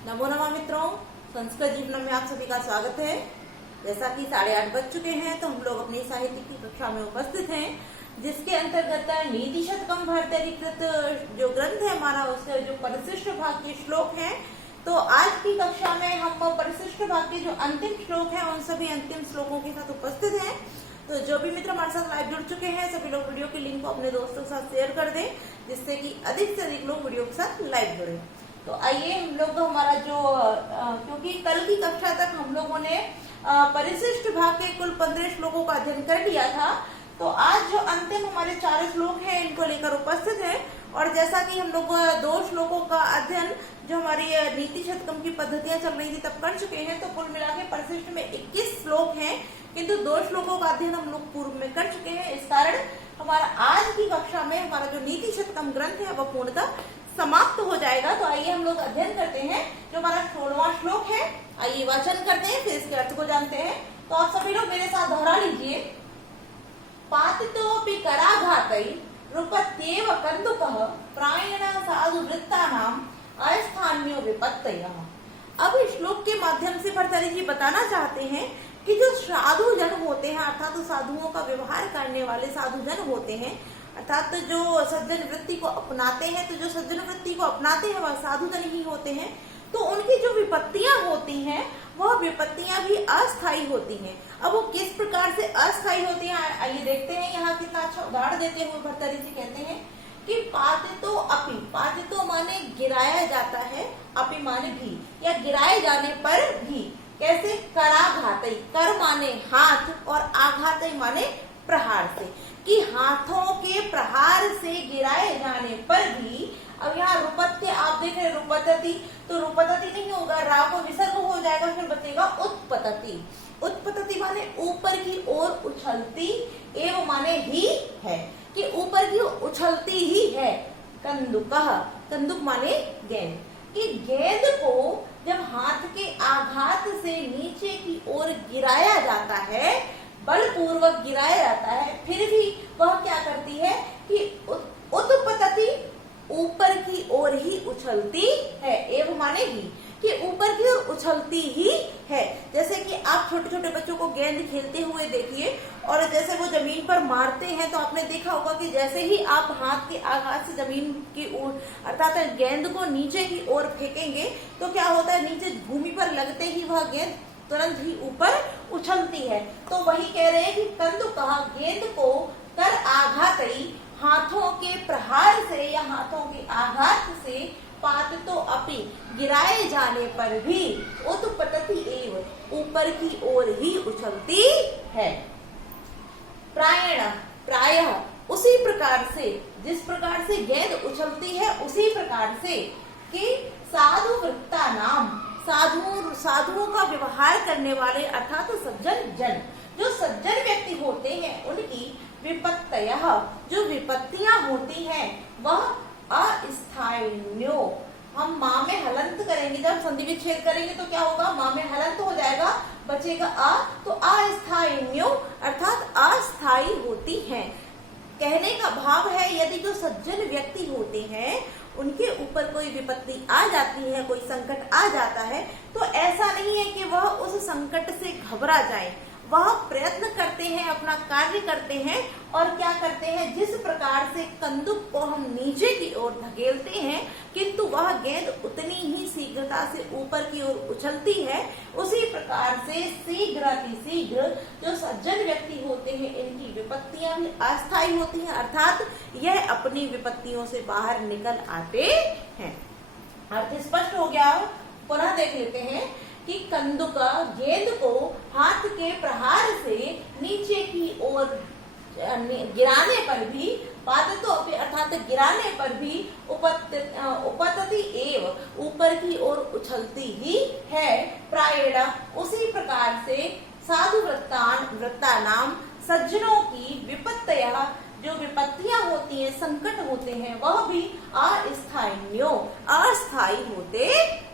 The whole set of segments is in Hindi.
नमो नमः मित्रों, संस्कृत जीवन में आप सभी का स्वागत है। जैसा कि 8:30 बज चुके हैं तो हम लोग अपनी साहित्य की कक्षा में उपस्थित हैं, जिसके अंतर्गत नीति शतकम भारतीकृत जो ग्रंथ है हमारा, उसके जो परिशिष्ट भाग के श्लोक हैं। तो आज की कक्षा में हम परिशिष्ट भाग के जो अंतिम श्लोक हैं उन सभी अंतिम श्लोकों के साथ उपस्थित हैं। तो जो भी मित्र हमारे साथ लाइव जुड़ चुके हैं, सभी लोग वीडियो की लिंक को अपने दोस्तों के साथ शेयर कर दें, जिससे कि अधिक से अधिक लोग वीडियो के साथ लाइव जुड़े। तो आइए हम लोग हमारा जो क्योंकि कल की कक्षा तक हम लोगों ने परिशिष्ट भाग के कुल 15 श्लोकों का अध्ययन कर लिया था। तो आज जो अंतिम हमारे 4 श्लोक हैं इनको लेकर उपस्थित हैं। और जैसा कि हम लोग 2 श्लोकों का अध्ययन जो हमारी नीति शतकम की पद्धतियां चल रही थी तब कर चुके हैं। तो कुल मिला के परिशिष्ट में 21 श्लोक हैं, किंतु 2 श्लोकों का अध्ययन हम लोग पूर्व में कर चुके हैं। इस कारण हमारा आज की कक्षा में हमारा जो नीति शतकम ग्रंथ है वह पूर्णतः समाप्त हो जाएगा। तो आइए हम लोग अध्ययन करते हैं जो हमारा 16वां श्लोक है। आइए वाचन करते हैं, फिर इसके अर्थ को जानते हैं। तो आप सभी लोग मेरे साथ दोहरा लीजिए। पातितोऽपि कराघातै रूपत्येव कंदुकः प्रायेण साधु वृत्तानाम अस्थान्यो विपत्तयः। अब इस श्लोक के माध्यम से भर्तृहरि जी बताना चाहते हैं कि जो साधु जन होते हैं, अर्थात तो साधुओं का व्यवहार करने वाले साधु जन होते हैं, अर्थात जो सज्जन वृत्ति को अपनाते हैं, तो जो सज्जन वृत्ति को अपनाते हैं वह साधु जन ही होते हैं। तो उनकी जो विपत्तियां होती हैं वह विपत्तियां भी अस्थायी होती हैं। अब वो किस प्रकार से अस्थायी होती हैं, आइए देखते हैं। यहाँ कितना अच्छा उदाहरण देते हुए भर्तृहरि जी कहते हैं कि पातितो अपि, पातितो माने गिराया जाता है, अपि माने भी, या गिराए जाने पर भी। कैसे? कराघातै, कर माने हाथ और आघातै माने प्रहार से, कि हाथों के प्रहार से गिराए जाने पर भी। अब यहाँ रूपत्य आप देख रहे हैं, रूपतति, तो रूपतति नहीं होगा, रा को विसर्ग हो जाएगा, फिर बचेगा उत्पतति। उत्पतति माने ऊपर की ओर उछलती, एवं माने ही है, कि ऊपर की ओर उछलती ही है। कंदुकः, कंदुक माने गेंद, कि गेंद को जब हाथ के आघात से नीचे की ओर गिराया जाता है, बलपूर्वक गिराया जाता है, फिर भी वह क्या करती है कि उत्पतति, ऊपर की ओर ही उछलती है। एवं माने ही, कि ऊपर की ओर उछलती ही है। जैसे कि आप छोटे छोटे बच्चों को गेंद खेलते हुए देखिए, और जैसे वो जमीन पर मारते हैं तो आपने देखा होगा कि जैसे ही आप हाथ के आघात से जमीन की ओर अर्थात गेंद को नीचे की ओर फेंकेंगे तो क्या होता है, नीचे भूमि पर लगते ही वह गेंद तुरंत ही ऊपर उछलती है। तो वही कह रहे हैं कि कंदुकः, गेंद को कर आघातै, हाथों के प्रहार से या हाथों के आघात से, पातितो अपि, गिराए जाने पर भी, उत्पतति एव, ऊपर की ओर ही उछलती है। प्रायेण, प्रायः, उसी प्रकार से, जिस प्रकार से गेंद उछलती है उसी प्रकार से, कि साधु वृत्ता नाम, साधुओं का व्यवहार करने वाले अर्थात तो सज्जन जन, जो सज्जन व्यक्ति होते हैं उनकी विपत्तयः, जो विपत्तियां होती हैं वह अस्थायिन्यो। हम माँ में हलंत करेंगे, जब संधि विच्छेद करेंगे तो क्या होगा, माँ में हलंत हो जाएगा, बचेगा आ, तो अस्थायिन्यो अर्थात अस्थायी होती हैं। कहने का भाव है यदि जो सज्जन व्यक्ति होते हैं उनके ऊपर कोई विपत्ति आ जाती है, कोई संकट आ जाता है, तो ऐसा नहीं है कि वह उस संकट से घबरा जाए। वह प्रयत्न करते हैं, अपना कार्य करते हैं, और क्या करते हैं, जिस प्रकार से कंदुक को हम नीचे की ओर धकेलते हैं किंतु वह गेंद उतनी ही शीघ्रता से ऊपर की ओर उछलती है, उसी प्रकार से शीघ्र जो सज्जन व्यक्ति होते हैं इनकी विपत्तियां भी अस्थायी होती हैं, अर्थात यह अपनी विपत्तियों से बाहर निकल आते हैं। अर्थ स्पष्ट हो गया? पुनः देख लेते हैं कि कंदुक, गेंद को हाथ के प्रहार से नीचे की ओर गिराने पर भी, पातितो अपि अर्थात गिराने पर भी, उपतति एव, ऊपर की ओर उछलती ही है। प्रायेण, उसी प्रकार से, साधु वृत्ता नाम, सज्जनों की विपत्तयः, जो विपत्तियां होती हैं, संकट होते हैं, वह भी अस्थायिन्यो, अस्थायी होते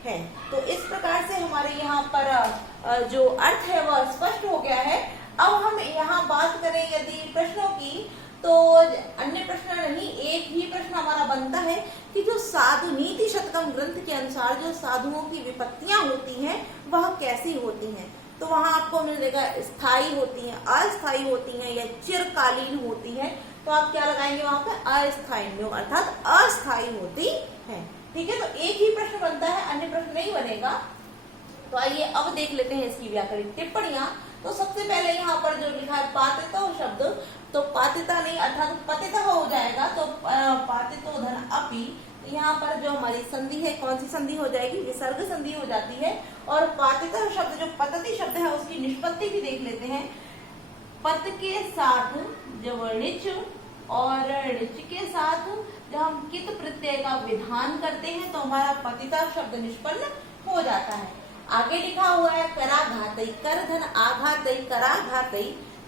हैं। तो इस प्रकार से हमारे यहाँ पर जो अर्थ है वह स्पष्ट हो गया है। अब हम यहाँ बात करें यदि प्रश्नों की, तो अन्य प्रश्न नहीं, एक ही प्रश्न हमारा बनता है कि जो जो साधु नीति शतकम ग्रंथ के अनुसार जो साधुओं की विपत्तियां होती हैं वह कैसी होती हैं, तो वहां आपको मिलेगा स्थायी होती हैं, अस्थायी होती हैं या चिरकालीन होती हैं। तो आप क्या लगाएंगे वहां पे, अस्थायी अर्थात अस्थायी होती है। ठीक है, तो एक ही प्रश्न बनता है, अन्य प्रश्न नहीं बनेगा। तो आइए अब देख लेते हैं इसकी व्याकरणिक टिप्पणियां। तो सबसे पहले यहाँ पर जो लिखा है पातितो शब्द, तो पातिता नहीं अर्थात पतिता हो जाएगा, तो पातितो धन अपि। तो यहाँ पर जो हमारी संधि है, कौन सी संधि हो जाएगी, विसर्ग संधि हो जाती है। और पातिता शब्द जो पतति शब्द है उसकी निष्पत्ति भी देख लेते हैं। पत के साथ जब णिच और णिच के साथ जब हम कित प्रत्यय का विधान करते हैं तो हमारा पतिता शब्द निष्पन्न हो जाता है। आगे लिखा हुआ है कराघातई, कर धन आघातई, कराघातई,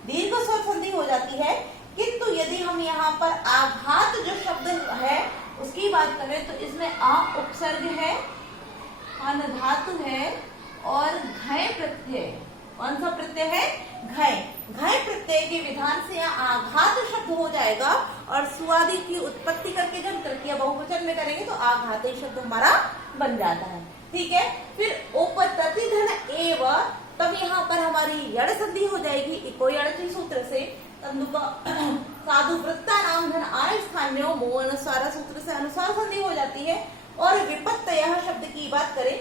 दीर्घ स्वर संधि हो जाती है। किंतु यदि हम यहाँ पर आघात जो शब्द है उसकी बात करें तो इसमें आ उपसर्ग है, अन धातु है और घय प्रत्यय, कौन सा प्रत्यय है, घय। घय प्रत्यय के विधान से यहाँ आघात शब्द हो जाएगा और सुआदि की उत्पत्ति करके जब तृतीय बहुवचन में करेंगे तो आघाती शब्द हमारा बन जाता है। ठीक है, फिर उपतति धन एव, तब यहाँ पर हमारी यड़ संधि हो जाएगी इको यड़ची सूत्र से। साधु वृत्ता नाम धन आय स्थान्यो मो अनुस्वार सूत्र से अनुस्वार संधि हो जाती है। और विपत्तय शब्द की बात करें,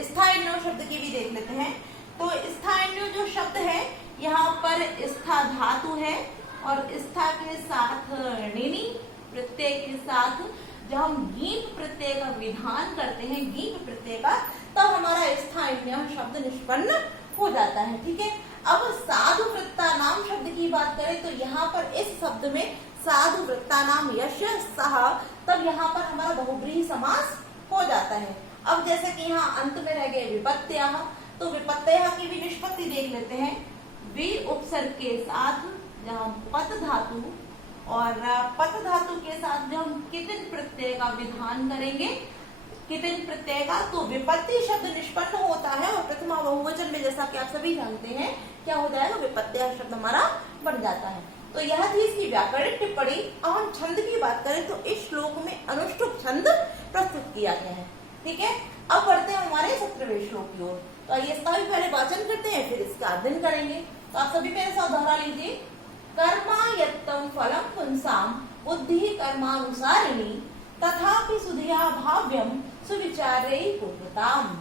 स्थायिन्यो शब्द की भी देख लेते हैं। तो स्थायिन्यो जो शब्द है यहाँ पर स्था धातु है और स्था के साथ णिनि प्रत्यय के साथ जब हम गीप प्रत्यय का विधान करते हैं, गीप प्रत्यय का, तब हमारा स्थायिन्य शब्द निष्पन्न हो जाता है। ठीक है, अब साधु वृत्ता नाम शब्द की बात करें तो यहाँ पर इस शब्द में साधु वृत्ता नाम यश सह, तब यहाँ पर हमारा बहुब्रीहि समास हो जाता है। अब जैसे कि यहाँ अंत में रह गए विपत्त्या, तो विपत्त्या की भी निष्पत्ति देख लेते हैं। वि उपसर्ग के साथ जहाँ पत धातु और पत धातु के साथ जो हम कितिन प्रत्यय का विधान करेंगे, कितिन प्रत्यय का, तो विपत्ति शब्द निष्पन्न होता है और प्रथमा बहुवचन में जैसा कि आप सभी जानते हैं क्या हो जाएगा, विपत्त्या शब्द हमारा बन जाता है। तो यह थी इसकी व्याकरणिक टिप्पणी। अब हम छंद की बात करें तो इस श्लोक में अनुष्टुप छंद प्रस्तुत किया गया है। ठीक है, अब बढ़ते हैं हमारे 17वें श्लोक की ओर। तो आइए इसका भी पहले वाचन करते हैं, फिर इसका अध्ययन करेंगे। तो आप सभी मेरे साथ दोहरा लीजिए। कर्मायत्तम फलम पुंसाम बुद्धि कर्मानुसारिणी तथापि सुधिया भाव्यम सुविचारे पूर्वताम।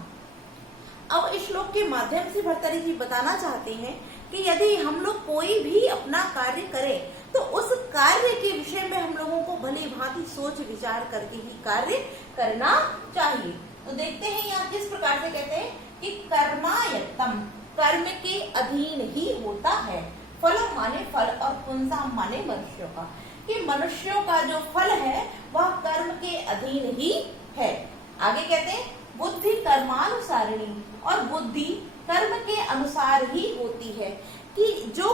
अब इस श्लोक के माध्यम से भर्तृहरि जी बताना चाहते हैं कि यदि हम लोग कोई भी अपना कार्य करें तो उस कार्य के विषय में हम लोगों को भली भांति सोच विचार करके ही कार्य करना चाहिए। तो देखते हैं यहाँ किस प्रकार से कहते हैं कि कर्मायत्तम, कर्म के अधीन ही होता है। फलम माने फल और पुंसाम माने मनुष्यों का, कि मनुष्यों का जो फल है वह कर्म के अधीन ही है। आगे कहते हैं बुद्धि कर्मानुसारिणी, और बुद्धि कर्म के अनुसार ही होती है, कि जो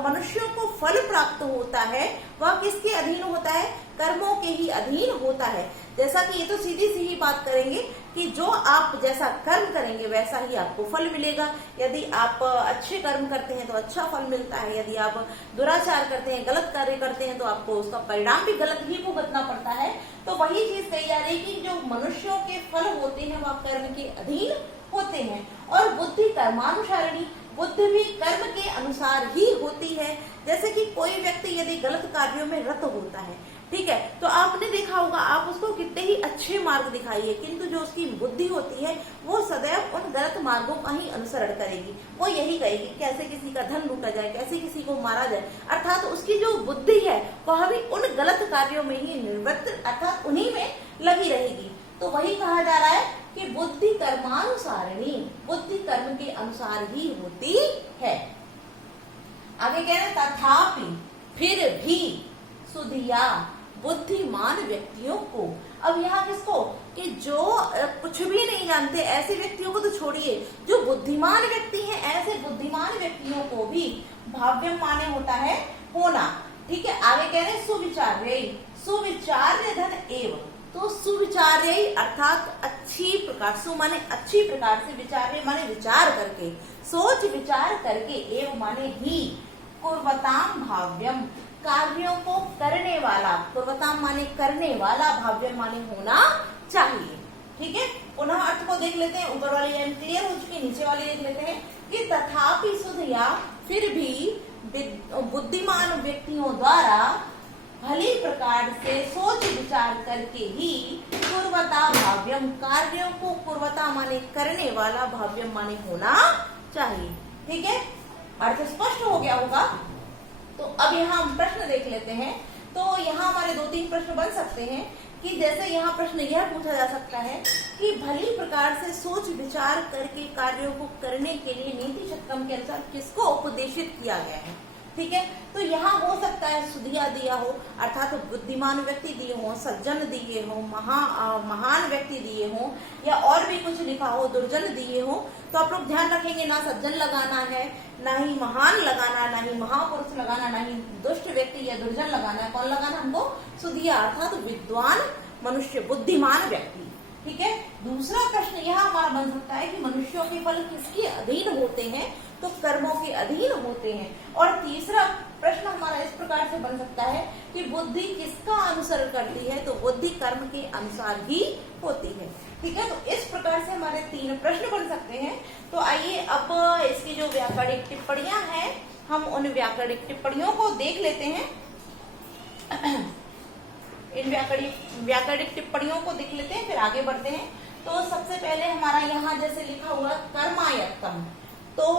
मनुष्यों को फल प्राप्त होता है वह किसके अधीन होता है, कर्मों के ही अधीन होता है। जैसा कि ये तो सीधी सी ही बात करेंगे कि जो आप जैसा कर्म करेंगे वैसा ही आपको फल मिलेगा। यदि आप अच्छे कर्म करते हैं तो अच्छा फल मिलता है, यदि आप दुराचार करते हैं, गलत कार्य करते हैं तो आपको उसका परिणाम भी गलत ही भुगतना पड़ता है। तो वही चीज कही जा रही है कि जो मनुष्यों के फल होते हैं वह कर्म के अधीन होते हैं। और बुद्धि कर्मानुसारिणी, बुद्धि भी कर्म के अनुसार ही होती है। जैसे कि कोई व्यक्ति यदि गलत कार्यों में रत होता है, ठीक है, तो आपने देखा होगा आप उसको कितने ही अच्छे मार्ग दिखाइए, किंतु जो उसकी बुद्धि होती है वो सदैव उन गलत मार्गों का ही अनुसरण करेगी। वो यही कहेगी कैसे किसी का धन लूटा जाए, कैसे किसी को मारा जाए, अर्थात उसकी जो बुद्धि है वह भी उन गलत कार्यों में ही निवृत्त अर्थात उन्हीं में लगी रहेगी। तो वही कहा जा रहा है कि बुद्धि कर्मानुसारिणी, बुद्धि कर्म के अनुसार ही होती है। आगे कह रहे तथापि, फिर भी, सुधिया, बुद्धिमान व्यक्तियों को। अब यहाँ किसको, कि जो कुछ भी नहीं जानते ऐसे व्यक्तियों को तो छोड़िए, जो बुद्धिमान व्यक्ति हैं ऐसे बुद्धिमान व्यक्तियों को भी भाव्यम माने होता है होना। ठीक है, आगे कह रहे सुविचार्य, सुविचार्य धन एव, तो सुविचार्य अर्थात अच्छी प्रकार, सु माने अच्छी प्रकार से, विचार्य माने विचार करके, सोच विचार करके, एव माने ही, कुर्वताम भाव्यम, कार्यों को करने वाला, पूर्वताम माने करने वाला, भाव्यम माने होना चाहिए। ठीक है, पुनः अर्थ को देख लेते हैं। ऊपर वाली लाइन क्लियर हो चुकी है, नीचे वाली देख लेते हैं कि तथापि शुद्ध या फिर भी बुद्धिमान व्यक्तियों द्वारा भली प्रकार से सोच विचार करके ही पूर्वता भाव्यम, कार्यों को पूर्वता माने करने वाला, भाव्यम माने होना चाहिए। ठीक है, अर्थ स्पष्ट हो गया होगा। तो अब यहाँ हम प्रश्न देख लेते हैं। तो यहाँ हमारे 2-3 प्रश्न बन सकते हैं कि जैसे यहाँ प्रश्न यह पूछा जा सकता है कि भली प्रकार से सोच विचार करके कार्यों को करने के लिए नीति शतकम के अनुसार किसको उपदेशित किया गया है। ठीक है, तो यहाँ हो सकता है सुधिया दिया हो, अर्थात तो बुद्धिमान व्यक्ति दिए हो, सज्जन दिए हो, महान व्यक्ति दिए हो, या और भी कुछ लिखा हो, दुर्जन दिए हो। तो आप लोग ध्यान रखेंगे, ना सज्जन लगाना है, ना ही महान लगाना, ना ही महापुरुष लगाना, ना ही दुष्ट व्यक्ति या दुर्जन लगाना है। कौन लगाना हमको? सुधिया, अर्थात तो विद्वान मनुष्य, बुद्धिमान व्यक्ति। ठीक है, दूसरा प्रश्न यह हमारा बन सकता है कि मनुष्यों के फल किसके अधीन होते हैं? तो कर्मों के अधीन होते हैं। और तीसरा प्रश्न हमारा इस प्रकार से बन सकता है कि बुद्धि किसका अनुसरण करती है? तो बुद्धि कर्म के अनुसार ही होती है। ठीक है, तो इस प्रकार से हमारे 3 प्रश्न बन सकते हैं। तो आइए अब इसकी जो व्याकरणिक टिप्पणियां हैं, हम उन व्याकरणिक टिप्पणियों को देख लेते हैं। इन व्याकरणिक टिप्पणियों को देख लेते हैं, फिर आगे बढ़ते हैं। तो सबसे पहले हमारा यहाँ जैसे लिखा हुआ कर्मायत्तम, तो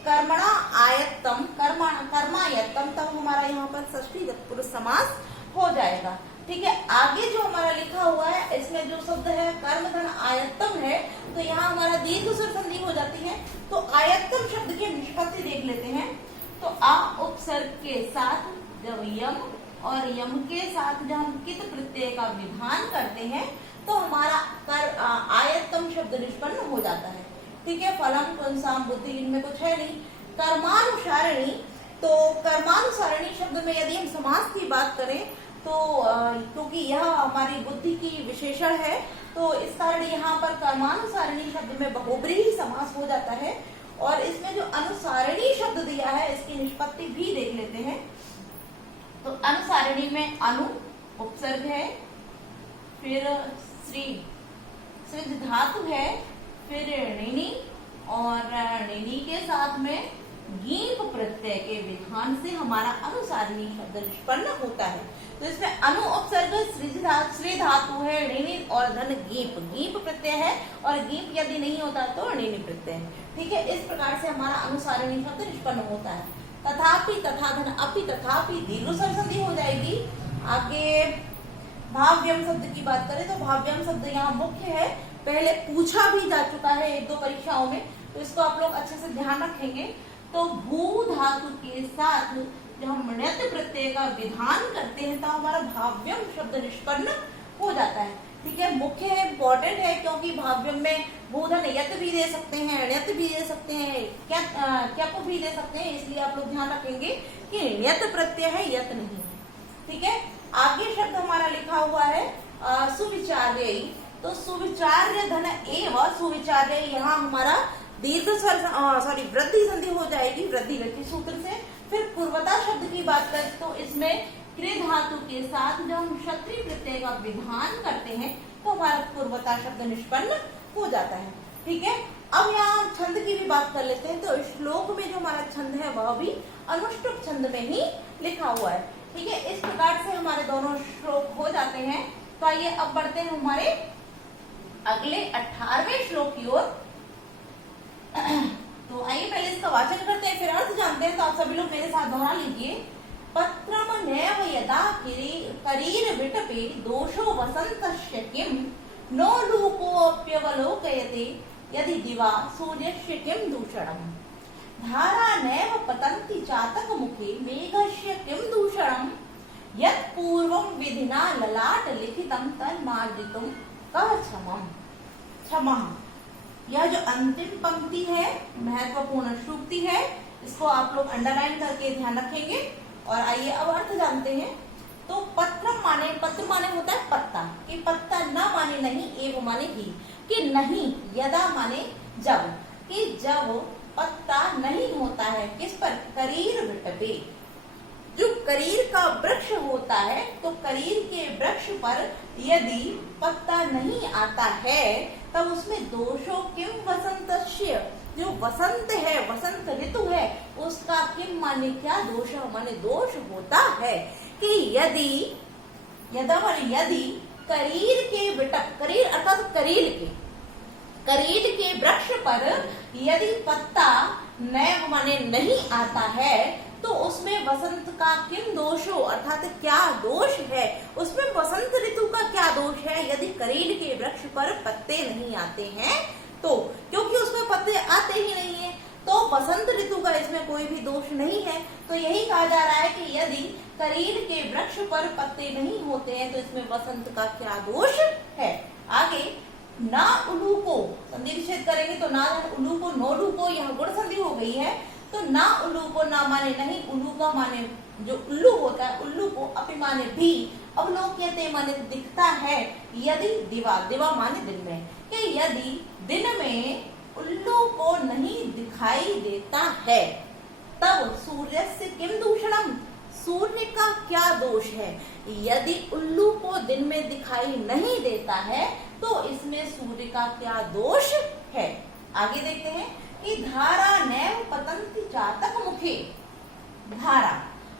कर्मणा आयत्तम, कर्मायत्तम, तब हमारा यहाँ पर षष्ठी तत्पुरुष समास हो जाएगा। ठीक है, आगे जो हमारा लिखा हुआ है इसमें जो शब्द है कर्मधन आयत्तम है, तो यहाँ हमारा दीर्घ स्वर संधि हो जाती है। तो आयत्तम शब्द की निष्पत्ति देख लेते हैं। तो आ उपसर्ग के साथ जब यम और यम के साथ जब हम कित प्रत्यय का विधान करते हैं तो हमारा आयत्तम शब्द निष्पन्न हो जाता है। ठीक है, फलम पुंसाम बुद्धि, इनमें कुछ है नहीं। कर्मानुसारिणी, तो कर्मानुसारिणी शब्द में यदि हम समास की बात करें तो क्योंकि यह हमारी बुद्धि की विशेषण है, तो इस कारण यहाँ पर कर्मानुसारिणी शब्द में बहुब्रीहि समास हो जाता है। और इसमें जो अनुसारिणी शब्द दिया है इसकी निष्पत्ति भी देख लेते हैं। तो अनुसारिणी में अनु उपसर्ग है, फिर श्री धातु है, फिर ऋणी, और ऋणी के साथ में गीप प्रत्यय के विधान से हमारा अनुसारिणी शब्द निष्पन्न होता है। तो इसमें अनु उपसर्ग श्री धातु है, ऋणी और धन गीप प्रत्यय है, और गीप यदि नहीं होता तो ऋणी प्रत्यय है। ठीक है, इस प्रकार से हमारा अनुसारिणी शब्द निष्पन्न होता है। तथापि, तथा धन अपि, तथापि दीर्घ स्वर संधि हो जाएगी। आगे भाव्यम शब्द की बात करें तो भाव्यम शब्द यहाँ मुख्य है, पहले पूछा भी जा चुका है 1-2 परीक्षाओं में, तो इसको आप लोग अच्छे से ध्यान रखेंगे। तो भू धातु के साथ जब हम ण्यत प्रत्यय का विधान करते हैं तो हमारा भाव्यम शब्द निष्पन्न हो जाता है। ठीक है, मुख्य है, इम्पोर्टेंट है, क्योंकि भाव्यम में भूधन यत भी दे सकते हैं, ण्यत भी दे सकते हैं, क्या भी दे सकते हैं, इसलिए आप लोग ध्यान रखेंगे कि ण्यत प्रत्यय है, यत नहीं है। ठीक है, आगे शब्द हमारा लिखा हुआ है सुविचार्य, तो सुविचार्य धन एवं सुविचार्य, यहाँ हमारा दीर्घ स्वर वृद्धि संधि हो जाएगी वृद्धि व्यक्ति सूत्र से। फिर पूर्वता शब्द की बात करें तो इसमें कृ धातु के साथ जब हम क्षत्रिय प्रत्यय का विधान करते हैं तो हमारा पूर्वता शब्द निष्पन्न हो जाता है। ठीक है, अब यहाँ छंद की भी बात कर लेते हैं। तो श्लोक में जो हमारा छंद है वह भी अनुष्टुप छंद में ही लिखा हुआ है। ठीक है, इस प्रकार से हमारे दोनों श्लोक हो जाते हैं। तो आइए अब बढ़ते हैं हमारे अगले 18वें श्लोक की ओर। तो आइए पहले इसका वाचन करते हैं, फिर अर्थ जानते हैं। तो आप सभी लोग मेरे साथ दोहरा लीजिए। पत्रम नैव यदा करीर विटपे दोषो वसन्तस्य किम नो लूकोऽप्यवलोकयते यदि दिवा सूर्यस्य किम दूषणम् धारा नैव पतन्ति चातक मुखे मेघस्य किम दूषणम् यत् पूर्वं विधिना ललाट लिखितं तन्मार्जितुं कः क्षमः। यह जो अंतिम पंक्ति है महत्वपूर्ण सूक्ति है, इसको आप लोग अंडरलाइन करके ध्यान रखेंगे। और आइए अब अर्थ जानते हैं। तो पत्र माने होता है पत्ता, कि पत्ता न माने नहीं, एव माने ही, कि नहीं, यदा माने जब, कि जब पत्ता नहीं होता है किस पर, करीर विटपे, जो करीर का वृक्ष होता है, तो करीर के वृक्ष पर यदि पत्ता नहीं आता है तब उसमें दोषो किम वसंतस्य, जो वसंत है, वसंत ऋतु है, उसका किम माने क्या, दोष माने दोष होता है कि यदि यदि करीर के विटप, करीर अर्थात करीर के वृक्ष पर यदि पत्ता नैव माने नहीं आता है तो उसमें वसंत का किम दोषो अर्थात क्या दोष है, उसमें वसंत ऋतु का क्या दोष है यदि करील के वृक्ष पर पत्ते नहीं आते हैं तो, क्योंकि उसमें पत्ते आते ही नहीं है तो वसंत ऋतु का इसमें कोई भी दोष नहीं है। तो यही कहा जा रहा है कि यदि करील के वृक्ष पर पत्ते नहीं होते हैं तो इसमें वसंत का क्या दोष है। आगे ना उल्लू को संधि विच्छेद करेंगे तो ना उल्लू को नोलू को, यहाँ गुण संधि हो गई है तो ना उल्लू को ना माने नहीं, उल्लू का माने जो उल्लू होता है, उल्लू को अपि माने भी, अवलोक्यते माने दिखता है, यदि दिवा, दिवा माने दिन में, कि यदि दिन में उल्लू को नहीं दिखाई देता है तब सूर्य से किम दूषणम, सूर्य का क्या दोष है। यदि उल्लू को दिन में दिखाई नहीं देता है तो इसमें सूर्य का क्या दोष है। आगे देखते हैं कि धारा नैव पतंति चातक मुखे, धारा,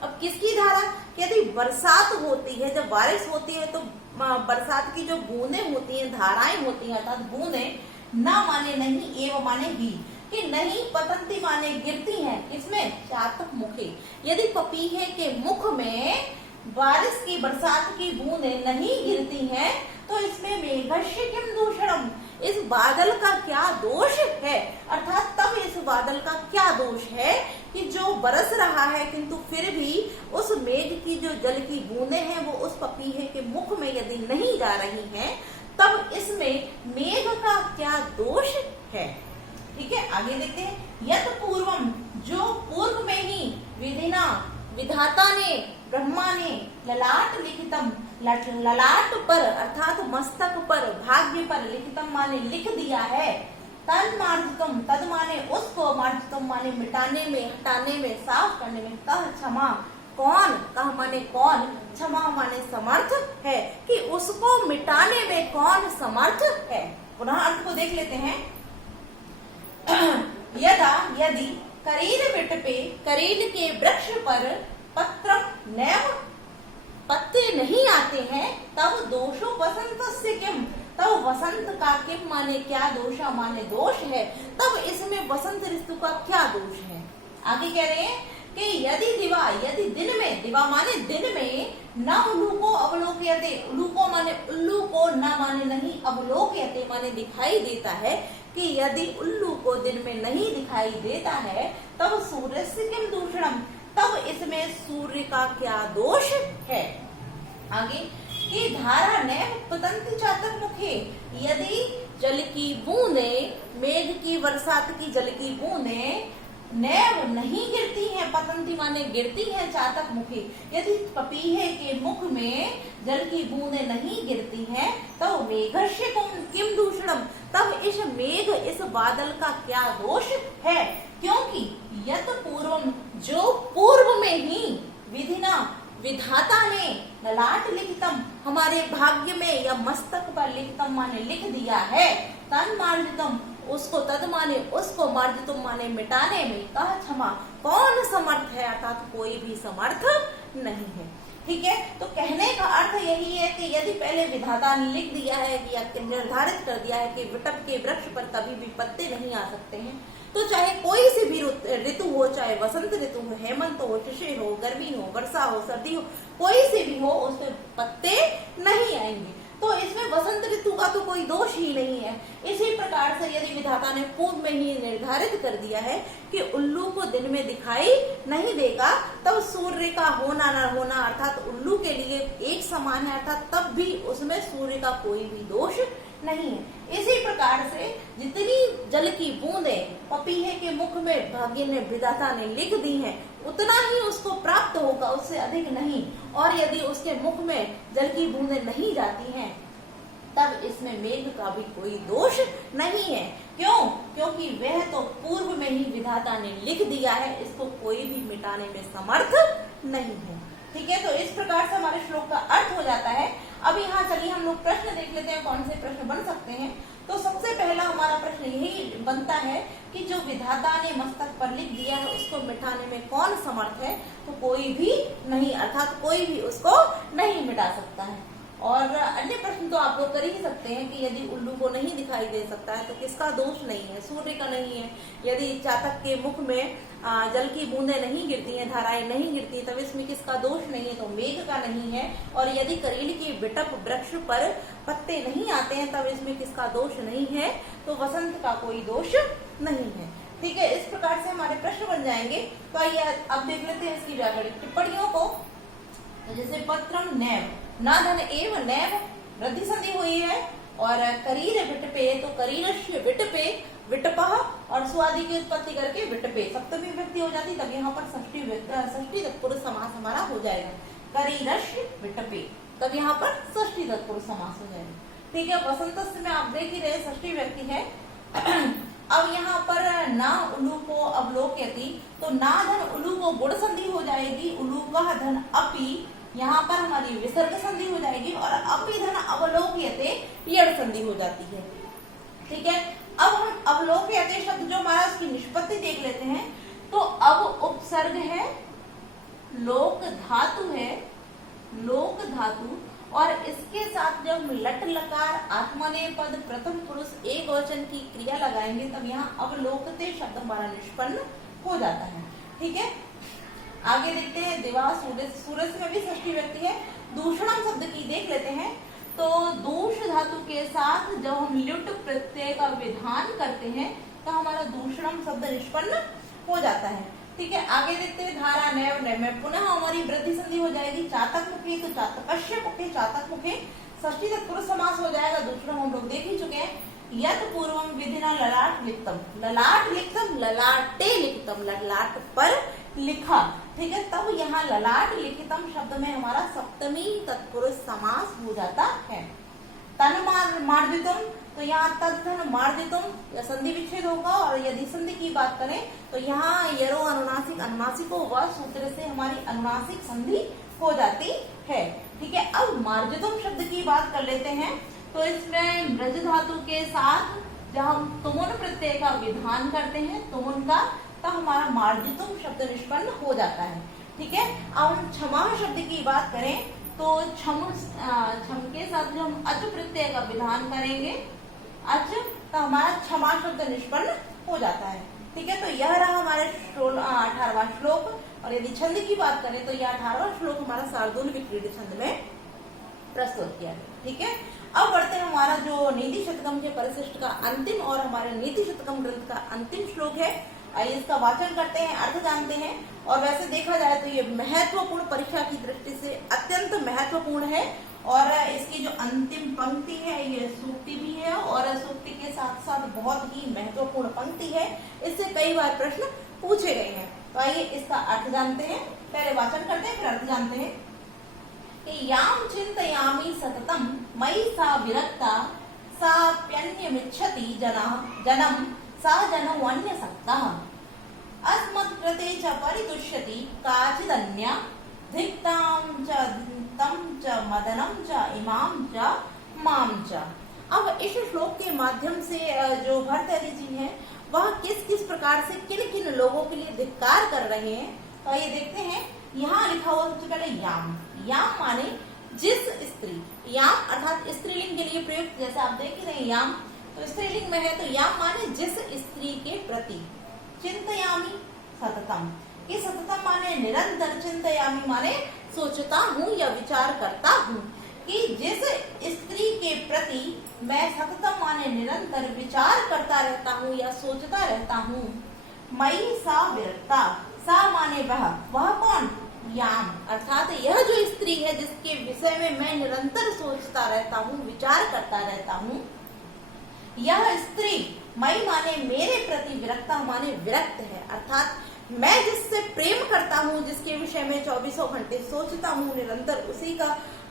अब किसकी धारा, यदि बरसात होती है, जब बारिश होती है तो बरसात की जो बूंदें होती हैं, धाराएं होती हैं अर्थात बूंदें, ना माने नहीं एवं माने भी, कि नहीं पतंती माने गिरती हैं, इसमें चातक मुखे, यदि पपीहे के मुख में बारिश की बरसात की बूंदें नहीं गिरती हैं तो इसमें मेघस्य किम दूषणम, इस बादल का क्या दोष है, अर्थात तब इस बादल का क्या दोष है कि जो बरस रहा है किंतु फिर भी उस मेघ की जो जल की बूंदें हैं वो उस पपीहे के मुख में यदि नहीं जा रही हैं तब इसमें मेघ का क्या दोष है। ठीक है, आगे देखते हैं, यत पूर्वम, जो पूर्व में ही विधिना, विधाता ने, ब्रह्मा ने ललाट लिखितम, ललाट पर अर्थात मस्तक पर, भाग्य पर, लिखितम माने लिख दिया है, तन मार्जितम, तद माने उसको, मार्जितम माने मिटाने में, हटाने में, साफ करने में, कह क्षमा, कौन, कह माने कौन, क्षमा माने समर्थ है, कि उसको मिटाने में कौन समर्थ है। पुनः अर्थ को देख लेते हैं, यदा यदि करील विटपे, करील के वृक्ष पर पत्रम नैव, पत्ते नहीं आते हैं तब दोषो वसंत से किम, तब वसंत का किम माने क्या, दोषा माने दोष है, तब इसमें वसंत ऋतु का क्या दोष है। आगे कह रहे हैं कि यदि दिवा, यदि दिन में, दिवा माने दिन में, न उल्लू को अवलोक्यते, उल्लू को माने उल्लू को, न माने नहीं, अवलोक्यते माने दिखाई देता है, कि यदि उल्लू को दिन में नहीं दिखाई देता है तब सूर्य से किम दूषणम, तब इसमें सूर्य का क्या दोष है। आगे कि धारा नैव पतंति चातक मुखे, यदि जल की बूंदे, मेघ की बरसात की जल की बूंदे नैव नहीं गिरती हैं, पतंती माने गिरती हैं, चातक मुखी, यदि पपीहे के मुख में जल की बूंदें नहीं गिरती हैं तो मेघस्य किम दूषणम, तब इस मेघ, इस बादल का क्या दोष है, क्योंकि यत पूर्वम, जो पूर्व में ही विधिना, विधाता ने ललाट लिखितम, हमारे भाग्य में या मस्तक पर लिखितम माने लिख दिया है, तन मार्जितम, उसको, तद माने उसको, मार्जितम माने मिटाने में, कह क्षमा, कौन समर्थ है, अर्थात कोई भी समर्थ नहीं है। ठीक है, तो कहने का अर्थ यही है कि यदि पहले विधाता ने लिख दिया है कि या निर्धारित कर दिया है कि विटप के वृक्ष पर कभी भी पत्ते नहीं आ सकते हैं, तो चाहे कोई सी भी ऋतु हो, चाहे वसंत ऋतु हो, हेमंत हो, शिशिर हो, गर्मी हो, वर्षा हो, सर्दी हो, कोई सी भी हो, उसमें पत्ते नहीं आएंगे, तो इसमें वसंत ऋतु का तो कोई दोष ही नहीं है। इसी प्रकार से यदि विधाता ने पूर्व में ही निर्धारित कर दिया है कि उल्लू को दिन में दिखाई नहीं देगा, तब सूर्य का होना न होना अर्थात उल्लू के लिए एक समान है, अर्थात तब भी उसमें सूर्य का कोई भी दोष नहीं है। इसी प्रकार से जितनी जल की बूंदें पपीहे के मुख में भाग्य ने, विधाता ने लिख दी हैं, उतना ही उसको प्राप्त होगा, उससे अधिक नहीं। और यदि उसके मुख में जल की बूंदें नहीं जाती हैं तब इसमें मेघ का भी कोई दोष नहीं है। क्यों? क्योंकि वह तो पूर्व में ही विधाता ने लिख दिया है, इसको कोई भी मिटाने में समर्थ नहीं है। ठीक है, तो इस प्रकार से हमारे श्लोक का अर्थ हो जाता है। अब यहाँ चलिए हम लोग प्रश्न देख लेते हैं, कौन से प्रश्न बन सकते हैं। तो सबसे पहला हमारा प्रश्न यही बनता है कि जो विधाता ने मस्तक पर लिख दिया है उसको मिटाने में कौन समर्थ है? तो कोई भी नहीं, अर्थात कोई भी उसको नहीं मिटा सकता है। और अन्य प्रश्न तो आप लोग कर ही सकते हैं कि यदि उल्लू को नहीं दिखाई दे सकता है तो किसका दोष नहीं है? सूर्य का नहीं है। यदि चातक के मुख में जल की बूंदें नहीं गिरती हैं, धाराएं नहीं गिरती, तब इसमें किसका दोष नहीं है? तो मेघ का नहीं है। और यदि करील के विटप वृक्ष पर पत्ते नहीं आते हैं तब इसमें किसका दोष नहीं है? तो वसंत का कोई दोष नहीं है। ठीक है, इस प्रकार से हमारे प्रश्न बन जाएंगे। तो आइए अब देख लेते हैं इसकी व्याकरणिक टिप्पणियों को। जैसे पत्रम नैव, ना धन एव नैव वृद्धि संधि हुई है। और करीर विटपे, तो करीरस्य विटपे विटपः, और स्वादि की उत्पत्ति करके विटपे सप्तमी विभक्ति हो जाती, तब यहाँ पर षष्ठी तत्पुरुष समास हमारा हो जाएगा। करीरस्य विटपे, तब यहाँ पर षष्ठी तत्पुरुष समास हो जाएगा। ठीक है, वसंत में आप देख ही रहे षष्ठी व्यक्ति है। अब यहाँ पर ना उलू को अवलोकयति, तो ना धन उलू को गुण संधि हो जाएगी। उलू का धन अपि, यहाँ पर हमारी विसर्ग संधि हो जाएगी। और अपि धन अवलोकयते यड़ संधि हो जाती है। ठीक है, अब हम अवलोकयते शब्द जो हमारा उसकी निष्पत्ति देख लेते हैं। तो अब उपसर्ग है, लोक धातु है, लोक धातु, और इसके साथ जब लट लकार आत्मनेपद प्रथम पुरुष एक वचन की क्रिया लगाएंगे तब यहाँ अवलोकते शब्द हमारा निष्पन्न हो जाता है। ठीक है, आगे देखते हैं दिवा सूरज, सूरज में भी षष्ठी व्यक्ति है। दूषणम शब्द की देख लेते हैं। तो दूष धातु के साथ जब हम ल्युट प्रत्यय का विधान करते हैं तो हमारा दूषणम शब्द निष्पन्न हो जाता है। ठीक है, आगे देखते हैं धारा नैव, नैव में पुनः हमारी वृद्धि संधि हो जाएगी। चातक मुखे, तो चातकस्य मुखे, चातक मुखे षष्ठी तत्पुरुष समास हो जाएगा। दूसरा हम लोग देख ही चुके हैं। यत पूर्वम विधिना ललाट लिखतम, ललाट लिखतम, ललाटे लिखतम, ललाट पर लिखा। ठीक है, तब यहाँ ललाट लिखितम शब्द में हमारा सप्तमी तत्पुरुष समास हो जाता है। तन मार्जितम, तो यहाँ तन मार्जितम या संधि विच्छेद होगा। और यदि संधि की बात करें तो यहाँ यरो अनुनासिक, अनुनासिको व सूत्र से हमारी अनुनासिक संधि हो जाती है। ठीक है, अब मार्जितम शब्द की बात कर लेते हैं। तो इसमें ब्रज धातु के साथ जब हम तुमुन प्रत्यय का विधान करते हैं, तुमुन का, तब हमारा मार्जितम शब्द निष्पन्न हो जाता है। ठीक है, अब हम क्षमा शब्द की बात करें तो क्षम के साथ जो हम अच प्रत्यय का विधान करेंगे, अच, तो हमारा क्षमा शब्द निष्पन्न हो जाता है। ठीक है, तो यह रहा हमारे 18वां श्लोक। और यदि छंद की बात करें तो यह 18वां श्लोक हमारा शार्दूल विक्रीड छंद में प्रस्तुत किया है। ठीक है, अब बढ़ते हैं हमारा जो नीति शतकम के परिशिष्ट का अंतिम और हमारे नीति शतकम ग्रंथ का अंतिम श्लोक है। आइए इसका वाचन करते हैं, अर्थ जानते हैं। और वैसे देखा जाए तो ये महत्वपूर्ण, परीक्षा की दृष्टि से अत्यंत महत्वपूर्ण है। और इसकी जो अंतिम पंक्ति है ये सूक्ति भी है, और सूक्ति के साथ साथ बहुत ही महत्वपूर्ण पंक्ति है। इससे कई बार प्रश्न पूछे गए हैं। तो आइए इसका अर्थ जानते हैं। पहले वाचन करते हैं, फिर अर्थ जानते हैं। याम चिंतयामि सततम मयि सा विरक्ता सा प्यन्यमिच्छति जनम सा जनो अन्यसक्तः अस्मत्कृते च परितुष्यति काचिदन्या धिक्तां च धिक्तं च मदनं च इमां च मां च। अब इस श्लोक के माध्यम से जो भर्तृहरि जी हैं वह किस किस प्रकार से किन किन लोगों के लिए धिक्कार कर रहे हैं, तो ये देखते हैं। यहाँ लिखा हुआ सबसे पहले याम, याम माने जिस स्त्री, याम अर्थात स्त्रीलिंग के लिए प्रयुक्त, जैसे आप देख रहे हैं याम तो स्त्रीलिंग में है, तो याम माने जिस स्त्री के प्रति। चिंतयामी सततम, ये सततम माने निरंतर, चिंतयामी माने सोचता हूँ या विचार करता हूँ, कि जिस स्त्री के प्रति मैं सततम माने निरंतर विचार करता रहता हूँ या सोचता रहता हूँ। मयि सा विरक्ता, सा माने वह कौन? याम, अर्थात यह जो स्त्री है जिसके विषय में मैं निरंतर सोचता रहता हूँ, विचार करता रहता हूँ, यह स्त्री मई माने मेरे प्रति, विरक्ता माने विरक्त है। अर्थात मैं जिससे प्रेम करता हूँ, जिसके विषय में 24 घंटे सोचता हूँ, निरंतर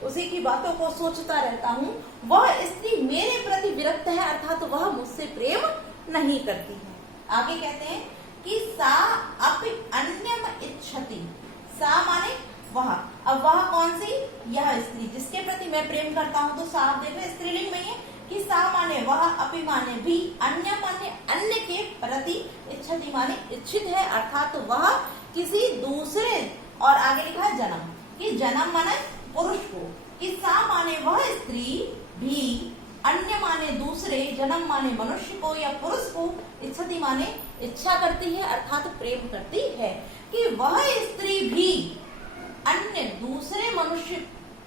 उसी की बातों को सोचता रहता हूँ, वह स्त्री मेरे प्रति विरक्त है, अर्थात वह मुझसे प्रेम नहीं करती है। आगे कहते हैं कि सा अपि अन्यम इच्छति, सा माने वह। अब वह कौन सी, यह स्त्री जिसके प्रति मैं प्रेम करता हूँ। तो सा आप देखो स्त्रीलिंग में ही है कि सा माने वह, अपि माने भी, अन्य माने अन्य के प्रति, इच्छति माने इच्छित है अर्थात वह किसी दूसरे, और आगे लिखा है जन्म, कि जन्म माने पुरुष को, कि सा माने वह स्त्री भी, अन्य माने दूसरे, जन्म माने मनुष्य को या पुरुष को, इच्छति माने इच्छा करती है अर्थात प्रेम करती है, कि वह स्त्री भी अन्य दूसरे मनुष्य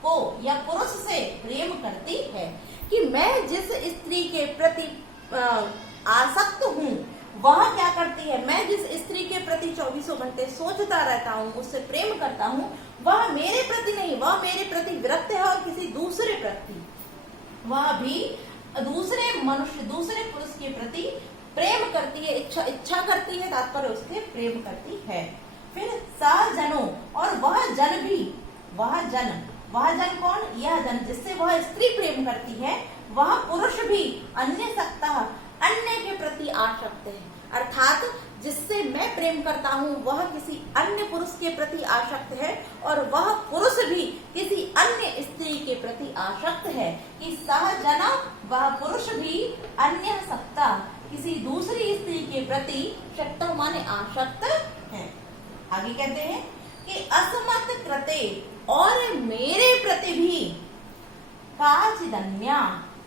को या पुरुष से प्रेम करती है, कि मैं जिस स्त्री के प्रति आसक्त हूँ वह क्या करती है, मैं जिस स्त्री के प्रति 24 घंटे सोचता रहता हूँ, उससे प्रेम करता हूँ, वह मेरे प्रति नहीं, वह मेरे प्रति विरक्त है और किसी दूसरे प्रति, वह भी दूसरे मनुष्य, दूसरे पुरुष के प्रति प्रेम करती है, इच्छा करती है, तात्पर्य उसके प्रेम करती है। फिर सजनो, और वह जन भी, वह जन कौन, यह जन जिससे वह स्त्री प्रेम करती है, वह पुरुष भी अन्य सकता, अन्य के प्रति आसक्त है, अर्थात जिससे मैं प्रेम करता हूँ वह किसी अन्य पुरुष के प्रति आसक्त है, और वह पुरुष भी किसी अन्य स्त्री के प्रति आसक्त है, कि सहजना, वह पुरुष भी अन्य सकता, किसी दूसरी स्त्री के प्रति शक्त माने आसक्त है। आगे कहते हैं कि अस्मत् कृते, और मेरे प्रति भी, काचिदन्या,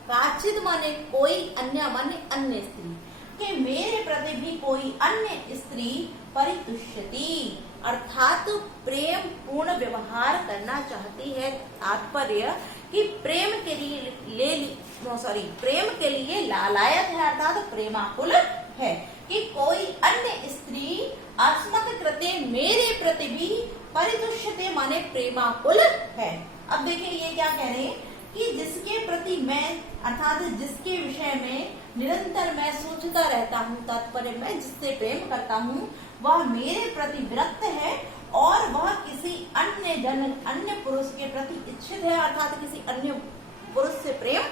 काचिद माने कोई, अन्य माने अन्य स्त्री, कि मेरे प्रति भी कोई अन्य स्त्री परितुष्यति, अर्थात प्रेम पूर्ण व्यवहार करना चाहती है, तात्पर्य कि प्रेम के लिए लालायत है अर्थात प्रेमाकुल है, कि कोई अन्य स्त्री अस्मत् कृते मेरे प्रति भी परितुष्यते माने प्रेमाकुल है। अब देखिए ये क्या कह रहे हैं कि जिसके प्रति मैं अर्थात जिसके विषय में निरंतर मैं सोचता रहता हूँ, तात्पर्य मैं जिससे प्रेम करता हूँ वह मेरे प्रति विरक्त है, और वह किसी अन्य पुरुष के प्रति इच्छित है अर्थात किसी अन्य पुरुष से प्रेम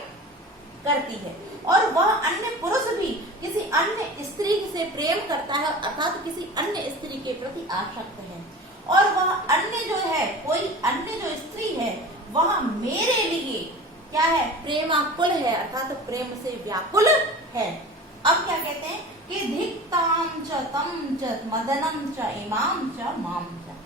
करती है, और वह अन्य पुरुष भी किसी अन्य स्त्री से प्रेम करता है अर्थात किसी अन्य स्त्री के प्रति आसक्त है, और वह अन्य जो है, कोई अन्य जो स्त्री है वह मेरे लिए क्या है, प्रेमाकुल है अर्थात प्रेम से व्याकुल है। अब क्या कहते हैं कि धिक्ताम च तम च मदनम च इमाम च माम च,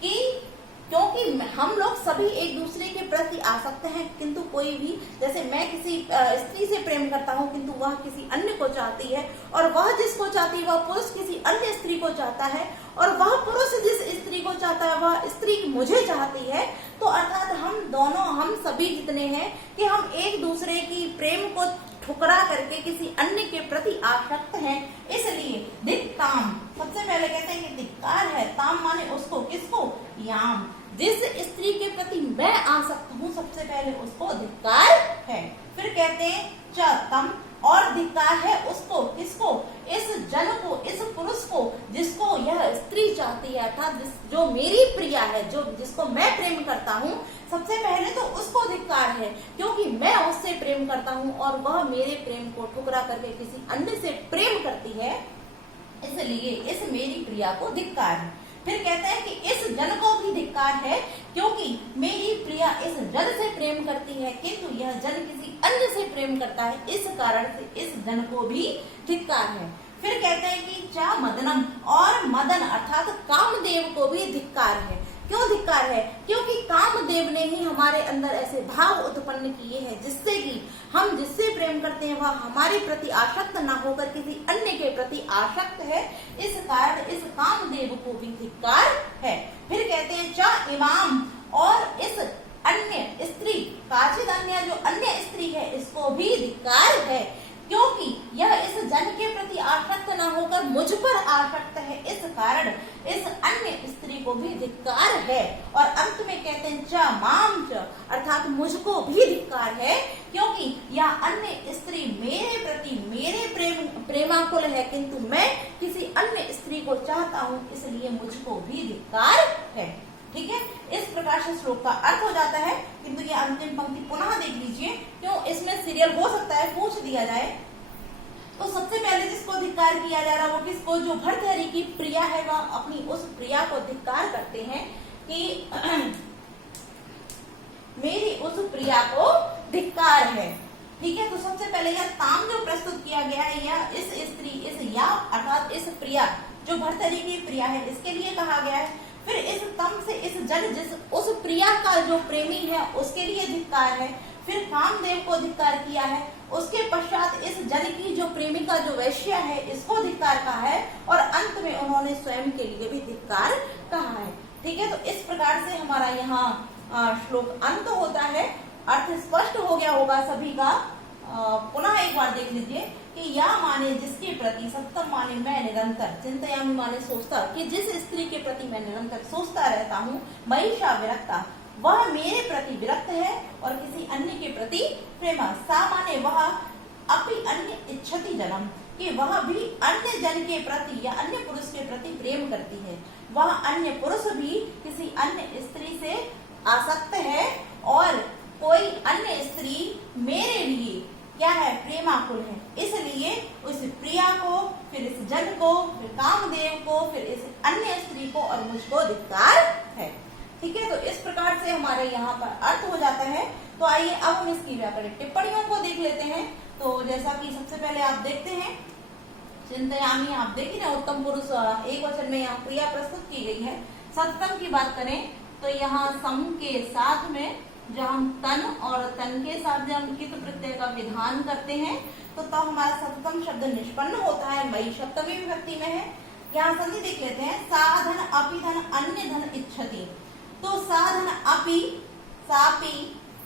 कि क्योंकि हम लोग सभी एक दूसरे के प्रति आसक्त हैं, किंतु कोई भी, जैसे मैं किसी स्त्री से प्रेम करता हूँ किंतु वह किसी अन्य को चाहती है, और वह जिसको चाहती है वह पुरुष किसी अन्य स्त्री को चाहता है, और वह पुरुष जिस स्त्री को चाहता है वह स्त्री मुझे चाहती है, तो अर्थात हम सभी जितने हैं कि हम एक दूसरे की प्रेम को ठुकरा करके किसी अन्य के प्रति आसक्त हैं। इसलिए धिक्ताम, सबसे पहले कहते हैं कि धिक्कार है, ताम माने उसको, किसको, याम, जिस स्त्री के प्रति मैं आसक्त हूँ सबसे पहले उसको धिक्कार है। फिर कहते हैं च तम, और धिक्कार है उसको, किसको, इस जन को, इस पुरुष को जिसको यह स्त्री चाहती है अर्थात जो मेरी प्रिया है, जो जिसको मैं प्रेम करता हूँ, सबसे पहले तो उसको धिक्कार है क्योंकि मैं उससे प्रेम करता हूँ और वह मेरे प्रेम को ठुकरा करके किसी अन्य से प्रेम करती है, इसलिए इस मेरी प्रिया को धिक्कार है। फिर कहते हैं कि इस जन को भी धिक्कार है क्योंकि मेरी प्रिया इस जन से प्रेम करती है किंतु यह जन किसी अन्य से प्रेम करता है, इस कारण से इस जन को भी धिक्कार है। फिर कहते हैं कि चा मदनम, और मदन अर्थात कामदेव को भी धिक्कार है। क्यों धिक्कार है? क्योंकि कामदेव ने ही हमारे अंदर ऐसे भाव उत्पन्न किए हैं जिससे कि हम जिससे प्रेम करते हैं वह हमारे प्रति आसक्त न होकर किसी अन्य के प्रति आसक्त है, इस कारण इस कामदेव को भी धिक्कार है। फिर कहते हैं चा इमाम, और इस अन्य स्त्री काचिद अन्य जो अन्य स्त्री है इसको भी धिक्कार है क्योंकि यह इस जन के प्रति आसक्त न होकर मुझ पर आसक्त है, इस कारण इस अन्य स्त्री को भी धिक्कार है। और अंत में कहते हैं च माम च, अर्थात मुझको भी धिक्कार है क्योंकि यह अन्य स्त्री मेरे प्रति मेरे प्रेमाकुल है किंतु मैं किसी अन्य स्त्री को चाहता हूँ, इसलिए मुझको भी धिक्कार है। ठीक है, इस प्रकार से श्लोक का अर्थ हो जाता है, किंतु ये अंतिम पंक्ति पुनः देख लीजिए, क्यों इसमें सीरियल हो सकता है पूछ दिया जाए। तो सबसे पहले जिसको धिक्कार किया जा रहा है वो किसको, जो भर्तृहरि की प्रिया है वह अपनी उस प्रिया को धिक्कार करते हैं कि मेरी उस प्रिया को धिक्कार है। ठीक है, तो सबसे पहले यह ताम जो प्रस्तुत किया गया है, यह इस स्त्री, इस या अर्थात इस प्रिया जो भर्तरी की प्रिया है, इसके लिए कहा गया है। फिर इस तम से इस जन, जिस उस प्रिया का जो प्रेमी है उसके लिए धिक्कार है। फिर कामदेव को धिक्कार किया है। उसके पश्चात इस जन की जो प्रेमिका जो वैश्या है इसको धिक्कार कहा है, और अंत में उन्होंने स्वयं के लिए भी धिक्कार कहा है। ठीक है, तो इस प्रकार से हमारा यहाँ श्लोक अंत होता है। अर्थ स्पष्ट हो गया होगा सभी का। पुनः एक बार देख लीजिए कि या माने जिसके प्रति, सप्तम माने मैं निरंतर, चिंतयामि माने सोचता, कि जिस स्त्री के प्रति मैं निरंतर सोचता रहता हूँ, महिषा विरक्ता, वह मेरे प्रति विरक्त है और किसी अन्य के प्रति प्रेमा। सा माने वह अपि अन्य इच्छति जनम, कि वह भी अन्य जन के प्रति या अन्य पुरुष के प्रति प्रेम करती है। वह अन्य पुरुष भी किसी अन्य स्त्री से आसक्त है और कोई अन्य स्त्री मेरे लिए क्या है, प्रेमाकुल है। इसलिए उस प्रिया को, फिर इस जन को, फिर कामदेव को, फिर इस अन्य स्त्री को और मुझको धिक्कार है। ठीक है, तो इस प्रकार से हमारे यहाँ पर अर्थ हो जाता है। तो आइए अब हम इसकी व्याकरणिक टिप्पणियों को देख लेते हैं। तो जैसा कि सबसे पहले आप देखते हैं, चिंतयामि, आप देखिए ना, उत्तम पुरुष एक वचन में यहाँ क्रिया प्रस्तुत की गई है। सप्तम की बात करें तो यहाँ सम के साथ में जब हम तन और तन के साथ जब हम कित प्रत्यय का विधान करते हैं तो तब हमारा सप्तम शब्द निष्पन्न होता है। मई सप्तमी विभक्ति में है। यहाँ संधि देख लेते हैं, साधन अपि धन अन्य धन इच्छति। तो साधन अपि, सापि,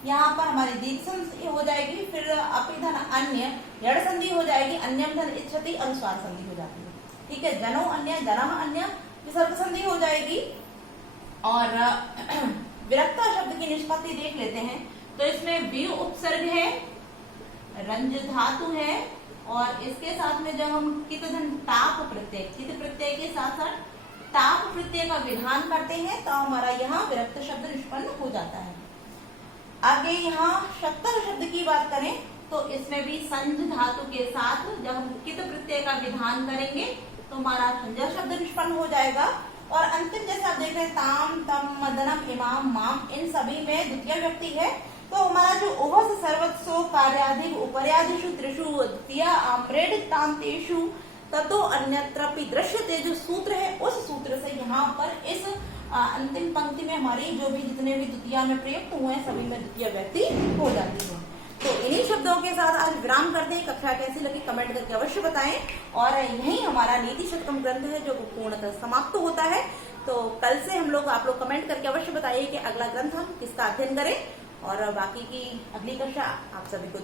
यहाँ पर हमारी दीर्घ संधि हो जाएगी। फिर अपि धन अन्य, यड़ संधि हो जाएगी। अन्यम धन इच्छति, अनुस्वार संधि हो जाती है। ठीक है, जनो अन्य, जनः अन्य, विसर्ग संधि हो जाएगी। और विरक्ता शब्द की निष्पत्ति देख लेते हैं। तो इसमें व्यू उपसर्ग है, रंज धातु है, और इसके साथ में जब हम कित धन टाप प्रत्यय, कित प्रत्यय के साथ साथ टाप प्रत्यय का विधान करते हैं तो हमारा यहाँ विरक्त शब्द निष्पन्न हो जाता है। आगे यहाँ शक्तर शब्द की बात करें तो इसमें भी संज धातु के साथ जब हम कित प्रत्यय का विधान करेंगे तो हमारा संज्ञा शब्द निष्पन्न हो जाएगा। और अंतिम जैसे आप देख रहे हैं, ताम, तम, मदनम, इमाम, माम, इन सभी में द्वितीय व्यक्ति है। तो हमारा जो उभस सर्वस्व कार्याधिक उपर्यादिषु त्रिषु द्वितीय आम्रेड तांतेषु ततो अन्यत्रपि दृश्यते, जो सूत्र है उस सूत्र से यहाँ पर इस अंतिम पंक्ति में हमारी जो भी जितने भी द्वितीय में प्रयुक्त हुए हैं सभी में द्वितीय व्यक्ति हो जाती है। तो इन्हीं शब्दों के साथ आज विराम करते हैं। कक्षा कैसी लगी कमेंट करके अवश्य बताएं। और यही हमारा नीति शतकम ग्रंथ है जो पूर्णतः समाप्त होता है। तो कल से हम लोग, आप लोग कमेंट करके अवश्य बताइए कि अगला ग्रंथ हम किसका अध्ययन करें, और बाकी की अगली कक्षा आप सभी को